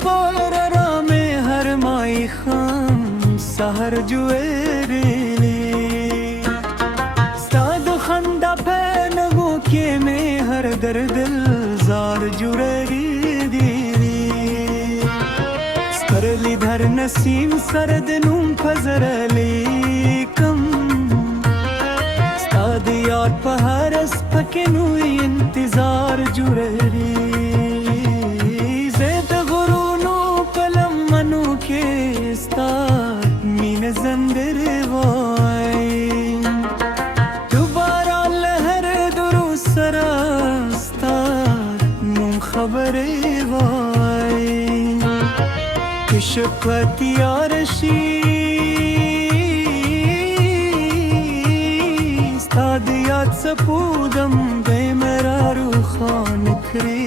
पर रामे हर माई खाम सहर जुएरेली स्ताद खंदा पैनगो के में हर दर्दिल जार जुरेरी दीली स्करली धर नसीम सरद नूम फजरली कम स्ताद यार पहारस पकेनु इंतजार जुरेरी मीन जंदर वाई दोबारा लहर दुरू सरास्ता मुं खबरे वाई किशपति यारशी स्ताद याद सपूदम बेमरा रूखान करे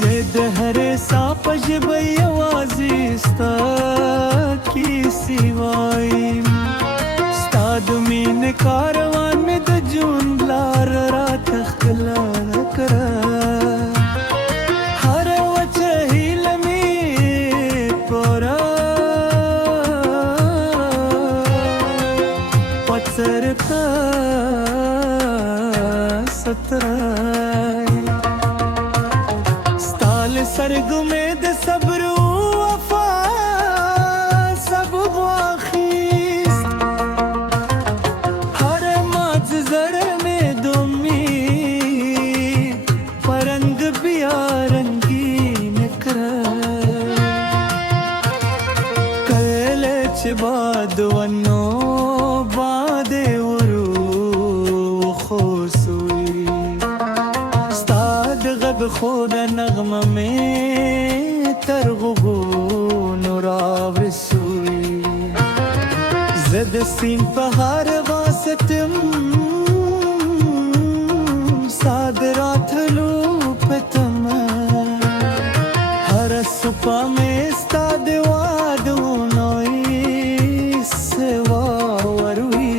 ज़ेद हरे सापज बयवाज़ी स्ता की सिवाई स्ताद मीन कारवान में दजून लार रात खला करा हर वजही लमी पोरा पत्थर का सतरा सरगुमेद सब्र वफा सब वाखिस हर माज जर में दुमी परंद बिया रंगीन कर कलच बाद वनो बादे उरू खोसुई स्ताद गब खुद नगम में तरगुगो नुरावसुई ज़द सीन पहार वासतम सादरात लूपतम हर सुपा में स्ताद वादो नोई सेवा वरुई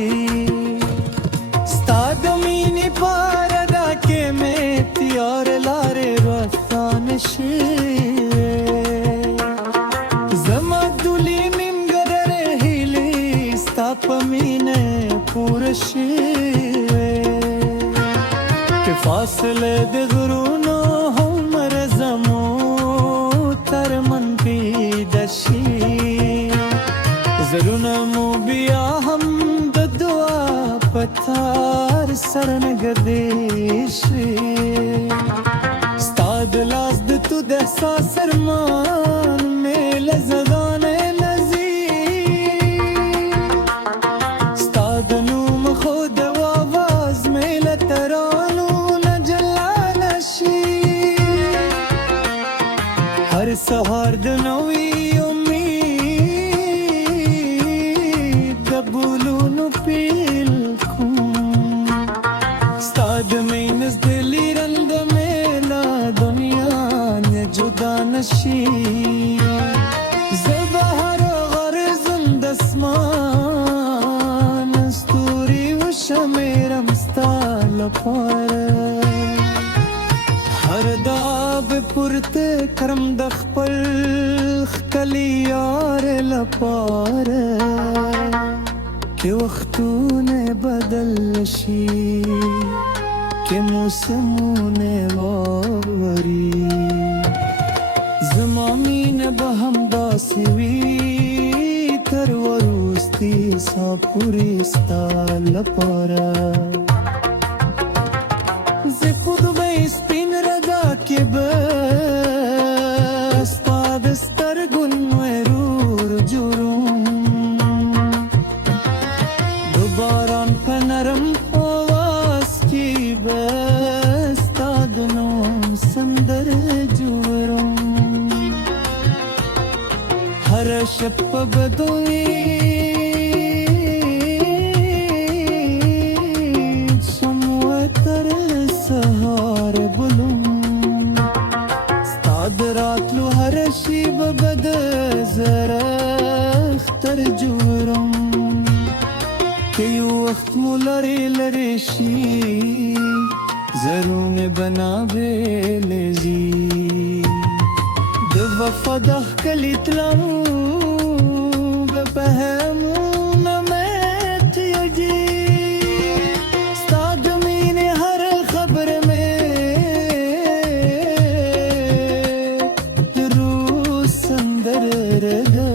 स्ताद मीनी पारदा के में तियार लारे रफ्तान ज़मादुली निमगरे हिली स्तापमीने पूरशे के फासले दिगरुनो हमर जमो तरमन की दशी जरुन मुबिया हम दुआ पतार सरन गदेशी स्ताद लाज़द तु दहसा सरमान में लज़गाने नज़ीर स्ताद नूम खुद वावाज में लतरानू नजला नशी हर सहार दनवी उम्मीद कबूलूनु पीलकुम स्ताद में नज़दिली रंद जुदा नशी ज़बहर गरज़न दस्मान स्तूरी वशमेरम स्ताल पार हर दाब पुरते करम दखपल खली यार लपार के वक्तूने बदल शी के मौसमूने वावरी ज़मामीन बहम दासिवी तरवरुस्ती सापुरी स्ताल पारा ज़िपुद बेस पिन रदा के बस पादस्तर गुन मरूर जुरुम दोबारान पनरम आवाज़ की बस तादनों संदर जुरुम हर शप बदुई समवतर सहार बुलुम स्ताद रात लो हर शिब बद जरख्तर जुरम के वक्त मुलरे लरेशी जरूर बना बेलेजी وفده كليتلم بفهمون مات يجي استاد مين هر خبر में रूह संदर रहा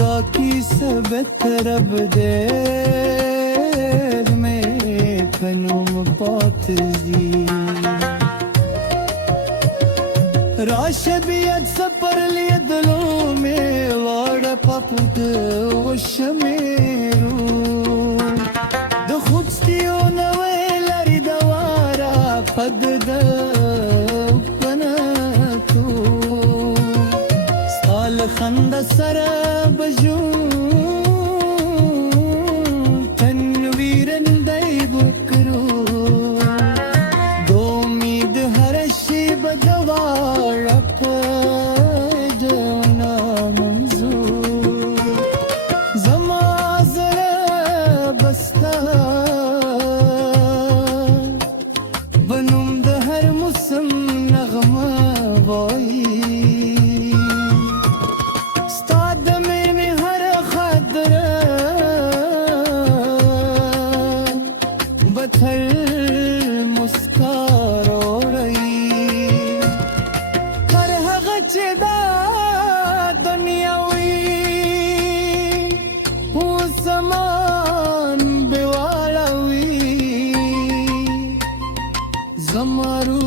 बाकी सब तरब दे में फनुम पात जी राशबियत सपर लिए दिलों में वाड़ पपुत वशमेरू दो खुदस्तियों नवे लरी दवारा फद दपना तू साल खंद सरा बजू तनवीरन दैब करो दो उम्मीद हर शी बदवार अपना मंजूर जमा जरा बस्ता बनूम दहर मुसम नगमा वाई استاد من هر خضره بتر مسکار اوړی هر هغه چې دا دنیا وي او زمان بیواړه وي زمارو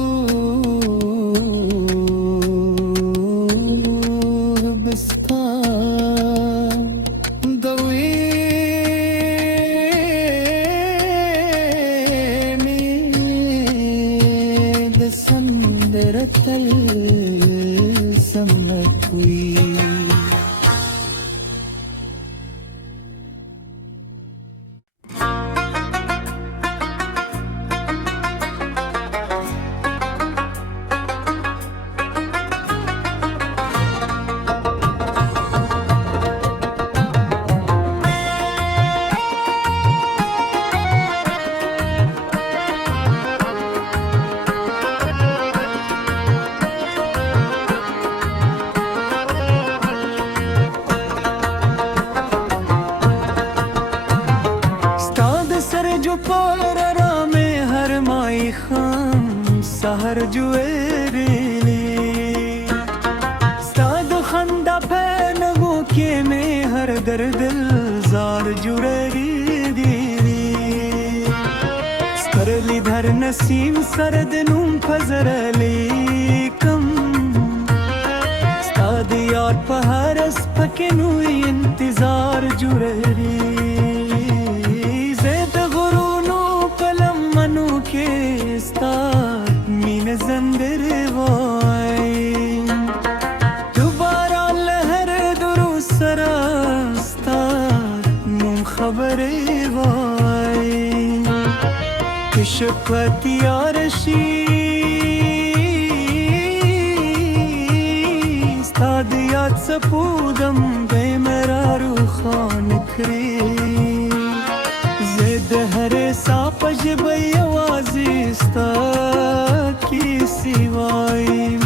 संदरतल समत हुई जो पारा में हर माई खाम सहर जुएरेली साद खंदा पैनगो के में हर दर्द जार जुड़ेरी दीली स्करली धर नसीम सरद नूम फजरली कम साद यार पहारस पकेनु इंतजार जुड़ेरी मीन जंदर वाई दोबारा लहर दुरू सरास्ता मुम खबरे वाई किशपति आरशी स्तादियात सपूदम बेमरा रूखान खरे ज़ेद हरे सापज बयवाज़ी स्ता की सिवाई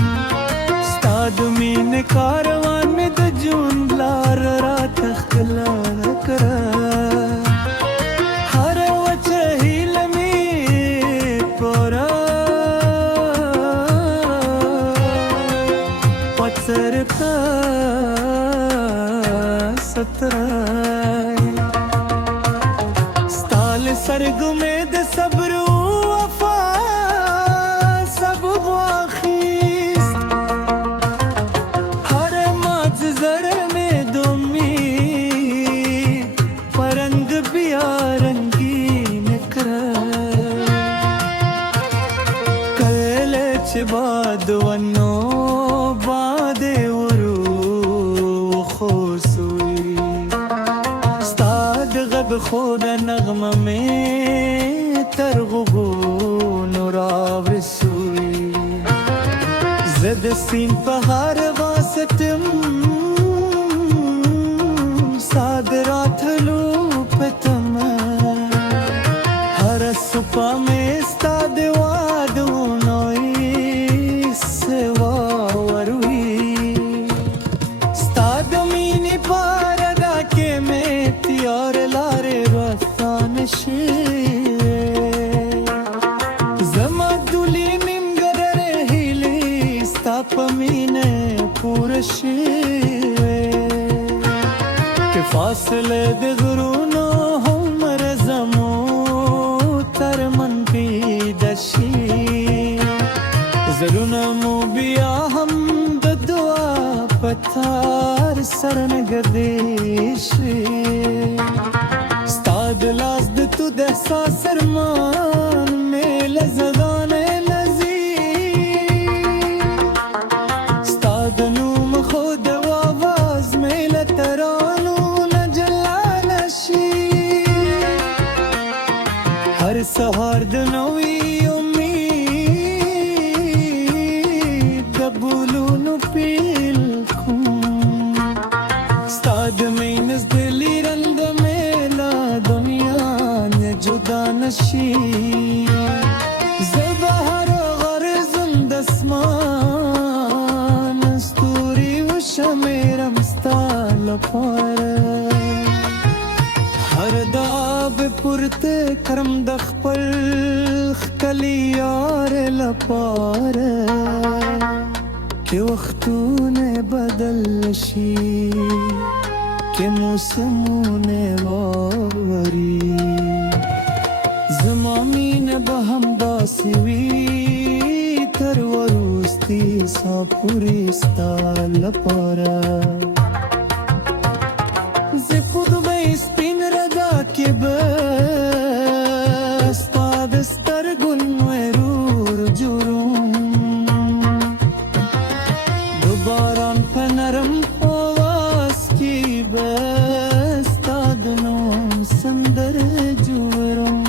स्ताद मीन कारवान में दजून लार रात खलाल करा हर वचहिल में परा पचरता सतराय सरग में द सब्र वफा सब वाखिस हर माज जर में दुमी परंग बिया रंगीन कर कलच बाद वनो बादे उरू खोसुई गब खुद नगम में तरगबो नूराव रसूई जद सीन पहाड़ वासतम सादरात लूपतम हर सुपा में स्ताद वादो नोई सेवा वरू ستا پمینه پورشوه که فاصله د غرونو هم رزمو تر من پیدا شي زرونه مو بیا هم د دعا پتار سرنګدې شي ستا د لاس د تو د احساس ارمان مې لزدانه हर सहार د نوې امید د بولونو پیل کوم ستا د مینز د لیرل د میلا دنیا نه جدا نشي زه به هر غرزم د اسمان ستوري وشمیرم ستا لپاره هر دعا به پورته کرم د خپل ښکلي یار لپاره که وختونه بدل شي که موسمونه واوري زما مینه به همداسې وي تر وروستي ساه پورې ستا لپاره زه په دوبۍ سپین ردا کې به ستا د سترګو نورور جوړوم د باران په نرم اواز کې به ستا د نوم سندره جوړوم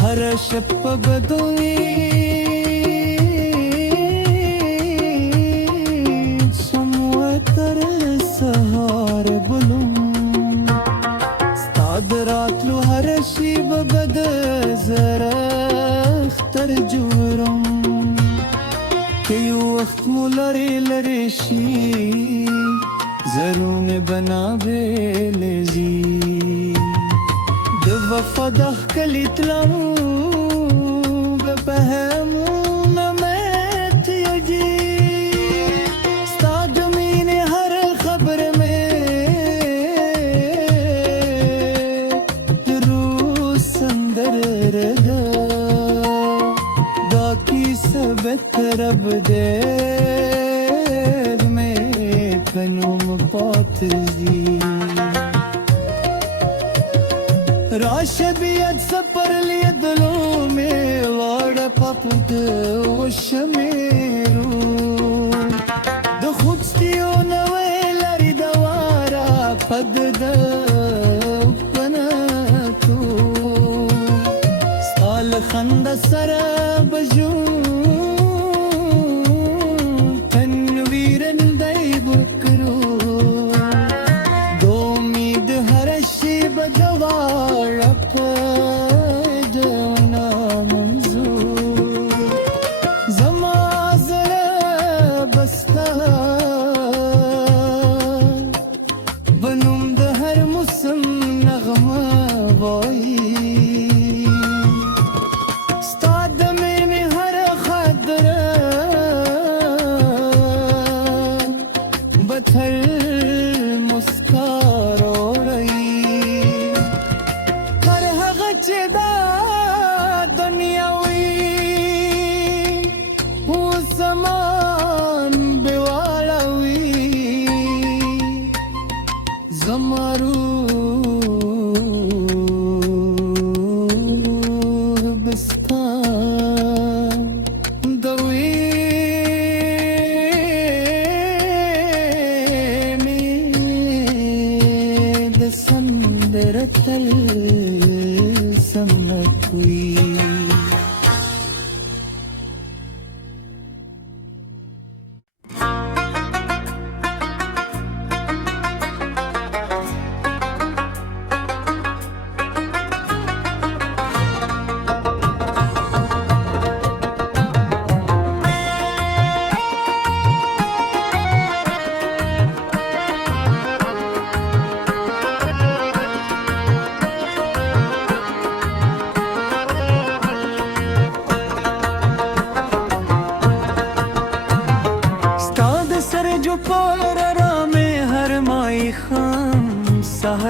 هره شپه به دوی سهار بلوم ستا د راتلو هره شیبه به د زړه اختر جوړم که یو وخت مو لرې لرې شي زرونه به نابیلې ځي د وفا د ښکلي تلمو به په همونه متیږي رب دیر میں کنوم پاتزی راشبیت سپر لیدلو میں وار پاپود وشمیرو د خوچتیو نوی لری دوارا پد پناتو ستال خند سر بجو زما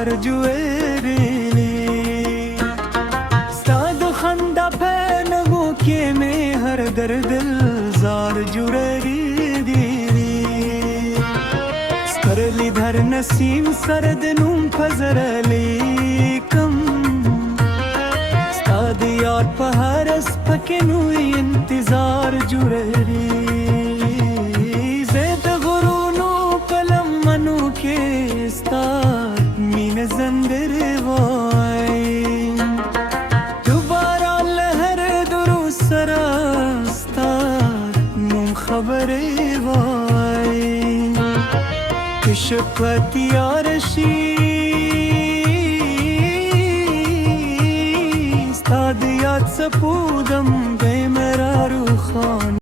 هر جویرلی ستاد خندا په نغو کې مې هر درد زار جوړری دی سترلی در نسیم سرد نوم پزرلی کم ستاد یار په هر سپکې نوې انتظار جوړری زید غرونو پلم منو کې ستاد مین زندر وای دوباره لهر درو سره ستاد نوم خبرې وای کشپت یار شي ستاد یاد سپودم بے مرا روخان